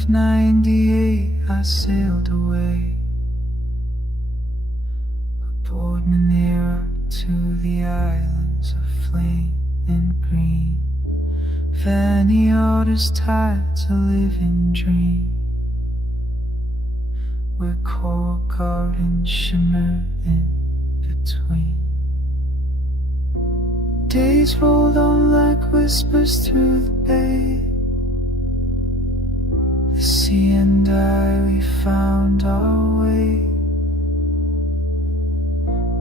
of '98 I sailed away aboard Manera to the islands of flame and green. Vanuatu's tide's a living dream, where coral gardens shimmer in between. Days rolled on like whispers through the bay. The sea and I, we found our way.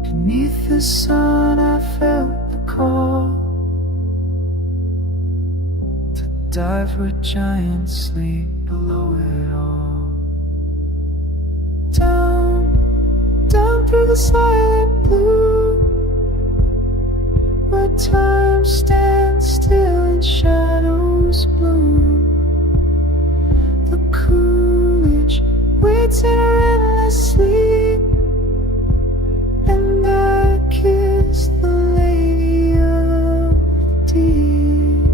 Beneath the sun I felt the call to dive where giants sleep below it all. Down, down through the silent blue, where time stands still and shadows bloom. The Coolidge waits in her endless sleep, and I kiss the lady of the deep.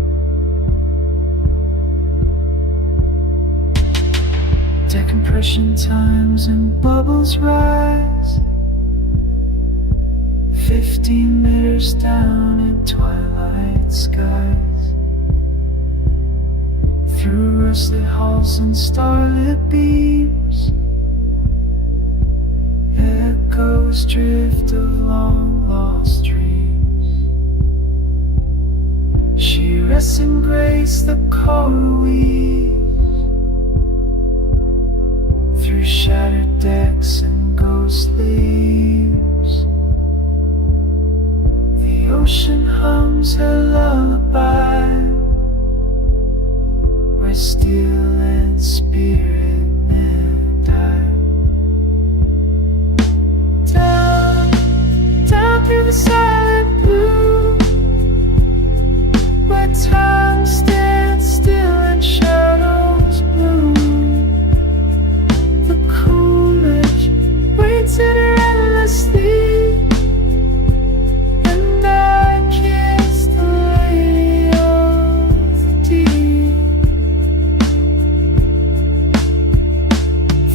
Decompression times and bubbles rise, 15 meters down in twilight skies. Through rusted halls and starlit beams, echoes drift of long lost dreams. She rests in grace, the coral weaves through shattered decks and ghost leaves. The ocean hums her lullaby, where steel and spirit never die. Down, down through the silent blue, where time stands still and shadows bloom. The Coolidge waits in her endless sleep, and I kiss the lady of the deep.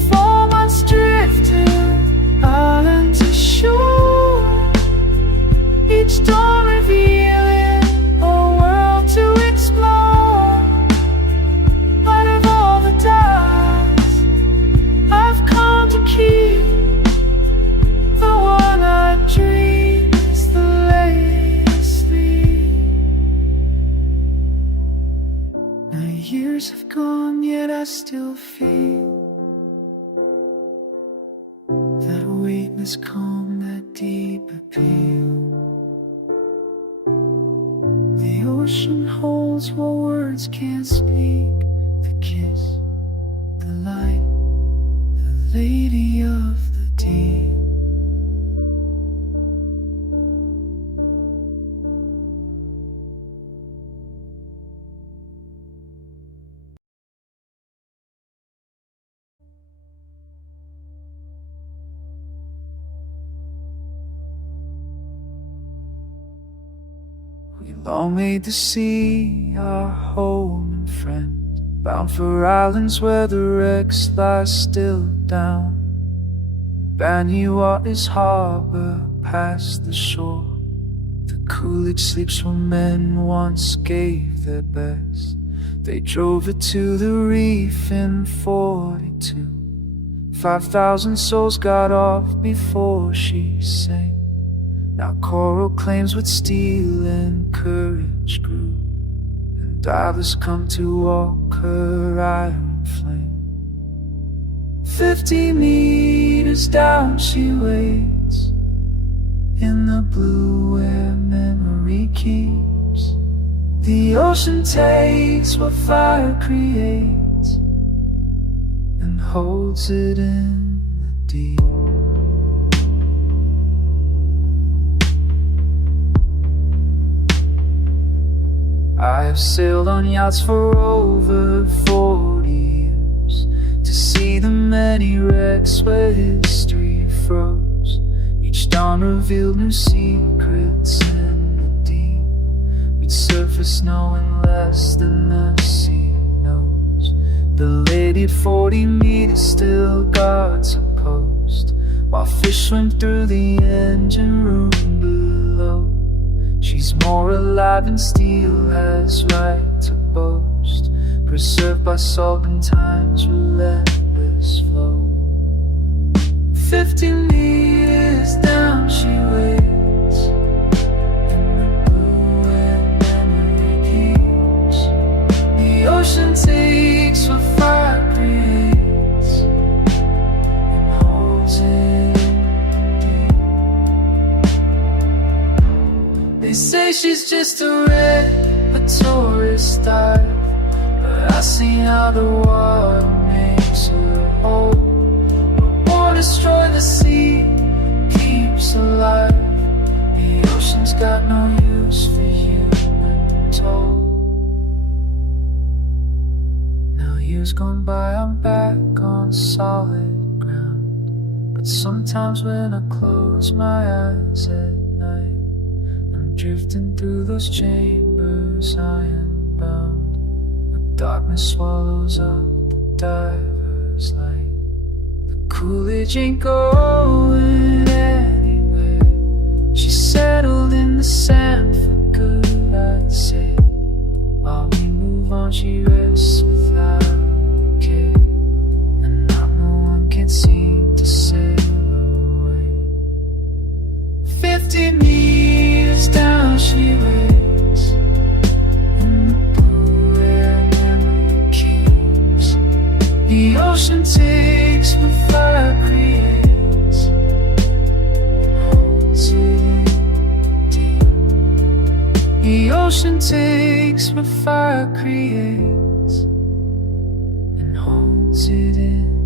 4 months drifted island to shore, each dawn revealing a world to explore. Out of all the dials I've come to keep, the one I dream is the lady asleep. Now years have gone, yet I still feel that weightless calm, that deep appeal. The ocean holds what words can't speak, the kiss, the light, the lady of the deep. We long made the sea our home and friend, bound for islands where the wrecks lie still down. Vanuatu's harbor past the shore, the Coolidge sleeps where men once gave their best. They drove it to the reef in '42. 5,000 souls got off before she sank. Now coral claims what steel and courage grew, and divers come to walk her iron flame. 50 meters down she waits, in the blue where memory keeps. The ocean takes what fire creates and holds it in the deep. I have sailed on yachts for over 40 years, to see the many wrecks where history froze. Each dawn revealed new secrets in the deep. We'd surface knowing less than the sea knows. The waited 40 meters, still guards a post, while fish swim through the engine room below. She's more alive than steel has right to boast, preserved by salt and time's relentless flow. 50 meters down she waits, in the blue where memory keeps. The ocean takes what fire creates and holds it deep. They say she's just a tourist dive, but I see how the water makes her whole. Destroy the sea, keeps alive. The ocean's got no use for human toll. Now years gone by, I'm back on solid ground, but sometimes when I close my eyes at night, I'm drifting through those chambers iron bound, where darkness swallows up the diver's light. Coolidge ain't going anywhere. She's settled in the sand for good, I'd say. While we move on, she rests without care, and no one can seem to sail away. 50 meters down she waits, in the blue where memory keeps. The ocean takes what fire creates, holds it deep. The ocean takes what fire creates and holds it in.